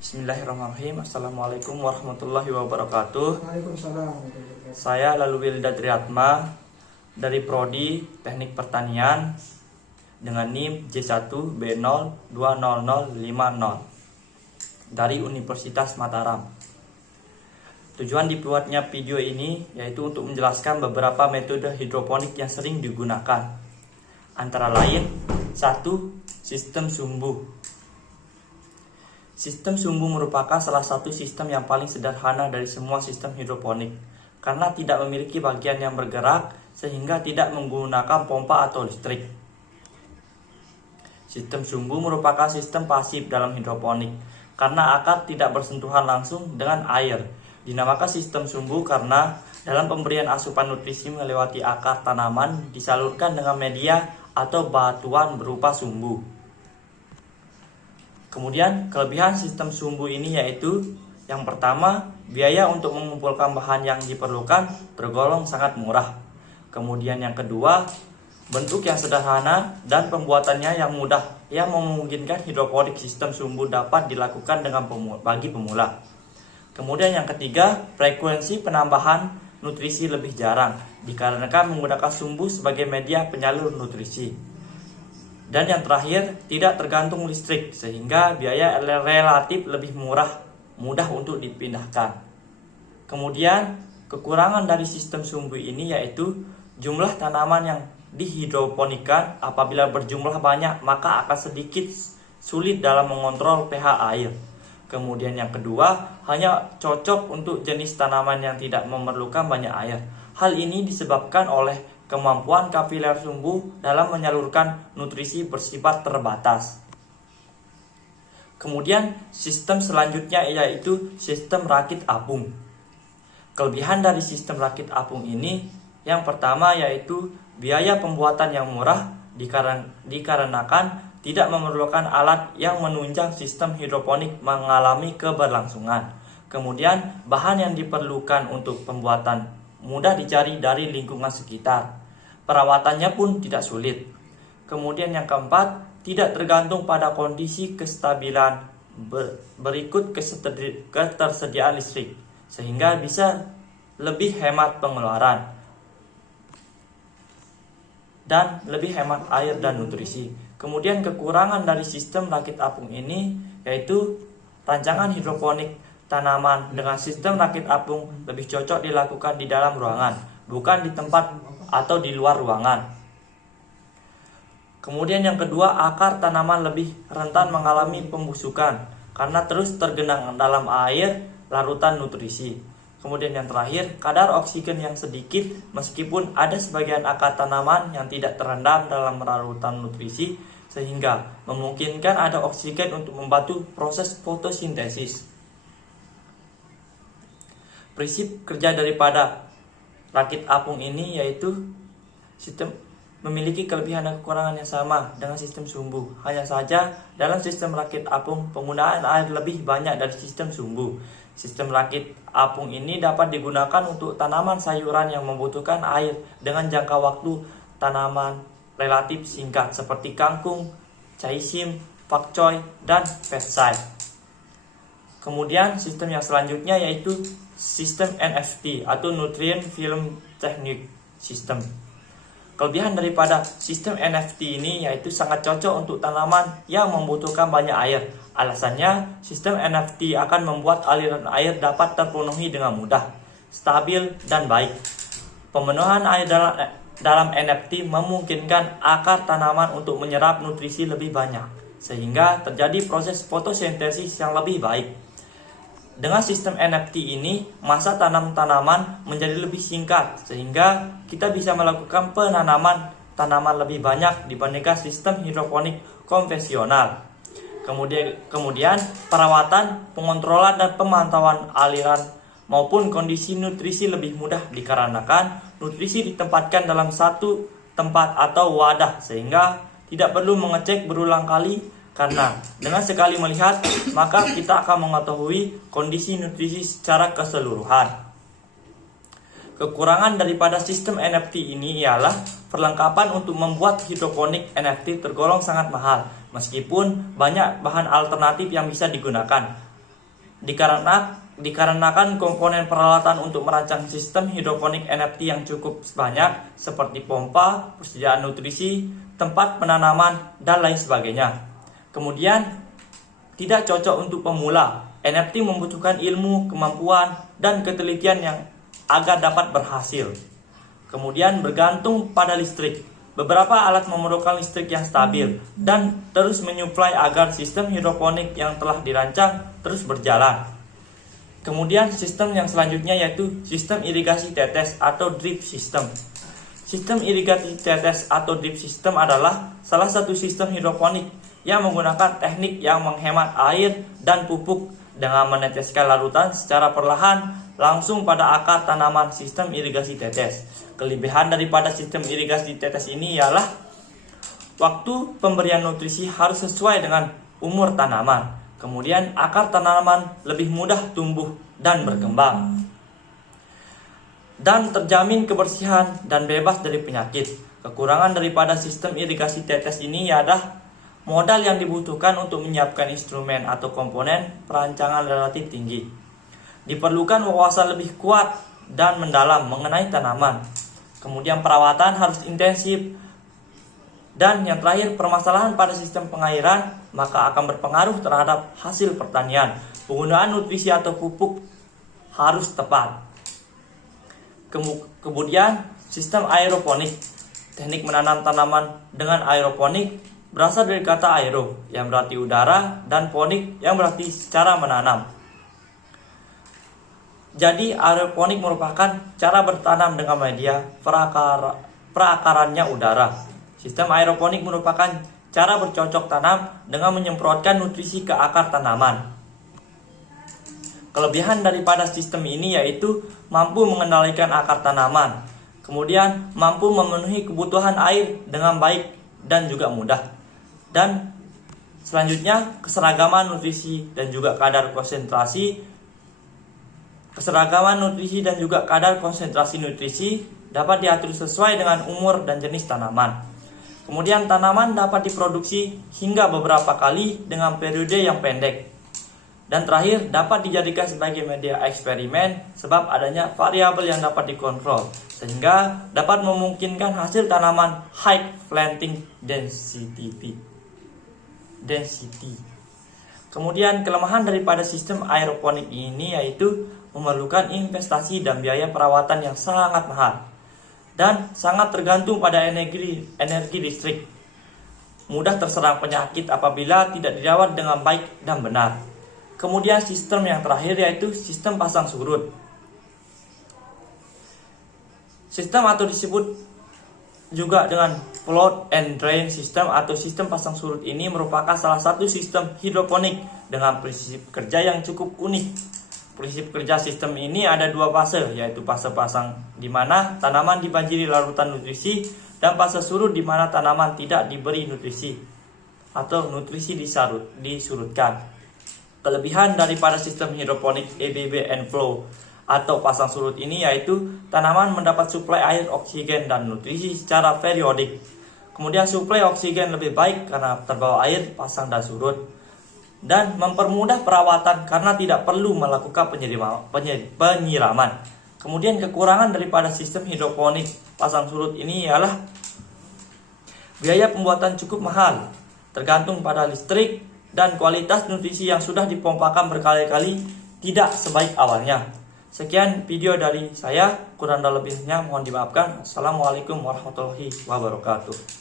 Bismillahirrahmanirrahim. Assalamualaikum warahmatullahi wabarakatuh. Waalaikumsalam. Saya Lalu Wilda Triatma dari Prodi Teknik Pertanian dengan NIM J1B020050 dari Universitas Mataram. Tujuan dibuatnya video ini yaitu untuk menjelaskan beberapa metode hidroponik yang sering digunakan. Antara lain, 1. Sistem sumbu. Sistem sumbu merupakan salah satu sistem yang paling sederhana dari semua sistem hidroponik karena tidak memiliki bagian yang bergerak sehingga tidak menggunakan pompa atau listrik. Sistem sumbu merupakan sistem pasif dalam hidroponik karena akar tidak bersentuhan langsung dengan air. Dinamakan sistem sumbu karena dalam pemberian asupan nutrisi melewati akar tanaman disalurkan dengan media atau batuan berupa sumbu. Kemudian kelebihan sistem sumbu ini yaitu yang pertama, biaya untuk mengumpulkan bahan yang diperlukan tergolong sangat murah. Kemudian yang kedua, bentuk yang sederhana dan pembuatannya yang mudah yang memungkinkan hidroponik sistem sumbu dapat dilakukan bagi pemula. Kemudian yang ketiga, frekuensi penambahan nutrisi lebih jarang dikarenakan menggunakan sumbu sebagai media penyalur nutrisi. Dan yang terakhir, tidak tergantung listrik sehingga biaya relatif lebih mudah untuk dipindahkan. Kemudian, kekurangan dari sistem sumbu ini yaitu jumlah tanaman yang dihidroponikan apabila berjumlah banyak maka akan sedikit sulit dalam mengontrol pH air. Kemudian yang kedua, hanya cocok untuk jenis tanaman yang tidak memerlukan banyak air. Hal ini disebabkan oleh kemampuan kapiler sumbu dalam menyalurkan nutrisi bersifat terbatas. Kemudian sistem selanjutnya yaitu sistem rakit apung. Kelebihan dari sistem rakit apung ini yang pertama yaitu biaya pembuatan yang murah dikarenakan tidak memerlukan alat yang menunjang sistem hidroponik mengalami keberlangsungan. Kemudian bahan yang diperlukan untuk pembuatan mudah dicari dari lingkungan sekitar. Perawatannya pun tidak sulit. Kemudian yang keempat, tidak tergantung pada kondisi kestabilan berikut ketersediaan listrik, sehingga bisa lebih hemat pengeluaran dan lebih hemat air dan nutrisi. Kemudian kekurangan dari sistem rakit apung ini yaitu rancangan hidroponik tanaman dengan sistem rakit apung lebih cocok dilakukan di dalam ruangan, bukan di tempat atau di luar ruangan. Kemudian yang kedua, akar tanaman lebih rentan mengalami pembusukan karena terus tergenang dalam air larutan nutrisi. Kemudian yang terakhir, kadar oksigen yang sedikit meskipun ada sebagian akar tanaman yang tidak terendam dalam larutan nutrisi sehingga memungkinkan ada oksigen untuk membantu proses fotosintesis. Prinsip kerja daripada rakit apung ini yaitu sistem memiliki kelebihan dan kekurangan yang sama dengan sistem sumbu. Hanya saja dalam sistem rakit apung penggunaan air lebih banyak dari sistem sumbu. Sistem rakit apung ini dapat digunakan untuk tanaman sayuran yang membutuhkan air dengan jangka waktu tanaman relatif singkat seperti kangkung, caisим, pakcoy, dan petsai. Kemudian sistem yang selanjutnya yaitu sistem NFT atau Nutrient Film Technique System. Kelebihan daripada sistem NFT ini yaitu sangat cocok untuk tanaman yang membutuhkan banyak air. Alasannya, sistem NFT akan membuat aliran air dapat terpenuhi dengan mudah, stabil, dan baik. Pemenuhan air dalam NFT memungkinkan akar tanaman untuk menyerap nutrisi lebih banyak, sehingga terjadi proses fotosintesis yang lebih baik. Dengan sistem NFT ini, masa tanam tanaman menjadi lebih singkat, sehingga kita bisa melakukan penanaman tanaman lebih banyak dibandingkan sistem hidroponik konvensional. Kemudian perawatan, pengontrolan, dan pemantauan aliran maupun kondisi nutrisi lebih mudah dikarenakan nutrisi ditempatkan dalam satu tempat atau wadah sehingga tidak perlu mengecek berulang kali karena dengan sekali melihat maka kita akan mengetahui kondisi nutrisi secara keseluruhan. Kekurangan daripada sistem NFT ini ialah perlengkapan untuk membuat hidroponik NFT tergolong sangat mahal meskipun banyak bahan alternatif yang bisa digunakan. Dikarenakan komponen peralatan untuk merancang sistem hidroponik NFT yang cukup banyak seperti pompa, persediaan nutrisi, tempat penanaman, dan lain sebagainya. Kemudian, tidak cocok untuk pemula. NFT membutuhkan ilmu, kemampuan, dan ketelitian yang agar dapat berhasil. Kemudian bergantung pada listrik. Beberapa alat memerlukan listrik yang stabil dan terus menyuplai agar sistem hidroponik yang telah dirancang terus berjalan. Kemudian sistem yang selanjutnya yaitu sistem irigasi tetes atau drip system. Sistem irigasi tetes atau drip system adalah salah satu sistem hidroponik yang menggunakan teknik yang menghemat air dan pupuk dengan meneteskan larutan secara perlahan langsung pada akar tanaman sistem irigasi tetes. Kelebihan daripada sistem irigasi tetes ini ialah waktu pemberian nutrisi harus sesuai dengan umur tanaman. Kemudian akar tanaman lebih mudah tumbuh dan berkembang. Dan terjamin kebersihan dan bebas dari penyakit. Kekurangan daripada sistem irigasi tetes ini ialah modal yang dibutuhkan untuk menyiapkan instrumen atau komponen perancangan relatif tinggi. Diperlukan wawasan lebih kuat dan mendalam mengenai tanaman. Kemudian perawatan harus intensif. Dan yang terakhir, permasalahan pada sistem pengairan maka akan berpengaruh terhadap hasil pertanian. Penggunaan nutrisi atau pupuk harus tepat. Kemudian sistem aeroponik. Teknik menanam tanaman dengan aeroponik berasal dari kata aero yang berarti udara dan ponik yang berarti cara menanam. Jadi aeroponik merupakan cara bertanam dengan media perakarannya udara. Sistem aeroponik merupakan cara bercocok tanam dengan menyemprotkan nutrisi ke akar tanaman. Kelebihan daripada sistem ini yaitu mampu mengendalikan akar tanaman, kemudian mampu memenuhi kebutuhan air dengan baik dan juga mudah. Dan selanjutnya keseragaman nutrisi dan juga kadar konsentrasi nutrisi dapat diatur sesuai dengan umur dan jenis tanaman. Kemudian tanaman dapat diproduksi hingga beberapa kali dengan periode yang pendek. Dan terakhir dapat dijadikan sebagai media eksperimen sebab adanya variabel yang dapat dikontrol sehingga dapat memungkinkan hasil tanaman high planting density. Kemudian kelemahan daripada sistem aeroponik ini yaitu memerlukan investasi dan biaya perawatan yang sangat mahal dan sangat tergantung pada energi listrik. Mudah terserang penyakit apabila tidak dirawat dengan baik dan benar. Kemudian sistem yang terakhir yaitu sistem pasang surut. Sistem atau disebut juga dengan flood and drain system atau sistem pasang surut ini merupakan salah satu sistem hidroponik dengan prinsip kerja yang cukup unik. Prinsip kerja sistem ini ada dua fase, yaitu fase pasang di mana tanaman dibanjiri larutan nutrisi dan fase surut di mana tanaman tidak diberi nutrisi atau nutrisi disurutkan. Kelebihan daripada sistem hidroponik EBB and flow atau pasang surut ini yaitu tanaman mendapat suplai air, oksigen, dan nutrisi secara periodik. Kemudian suplai oksigen lebih baik karena terbawa air, pasang dan surut. Dan mempermudah perawatan karena tidak perlu melakukan penyiraman. Kemudian kekurangan daripada sistem hidroponik pasang surut ini ialah biaya pembuatan cukup mahal, tergantung pada listrik, dan kualitas nutrisi yang sudah dipompakan berkali-kali tidak sebaik awalnya. Sekian video dari saya, kurang dan lebihnya mohon dimaafkan. Assalamualaikum warahmatullahi wabarakatuh.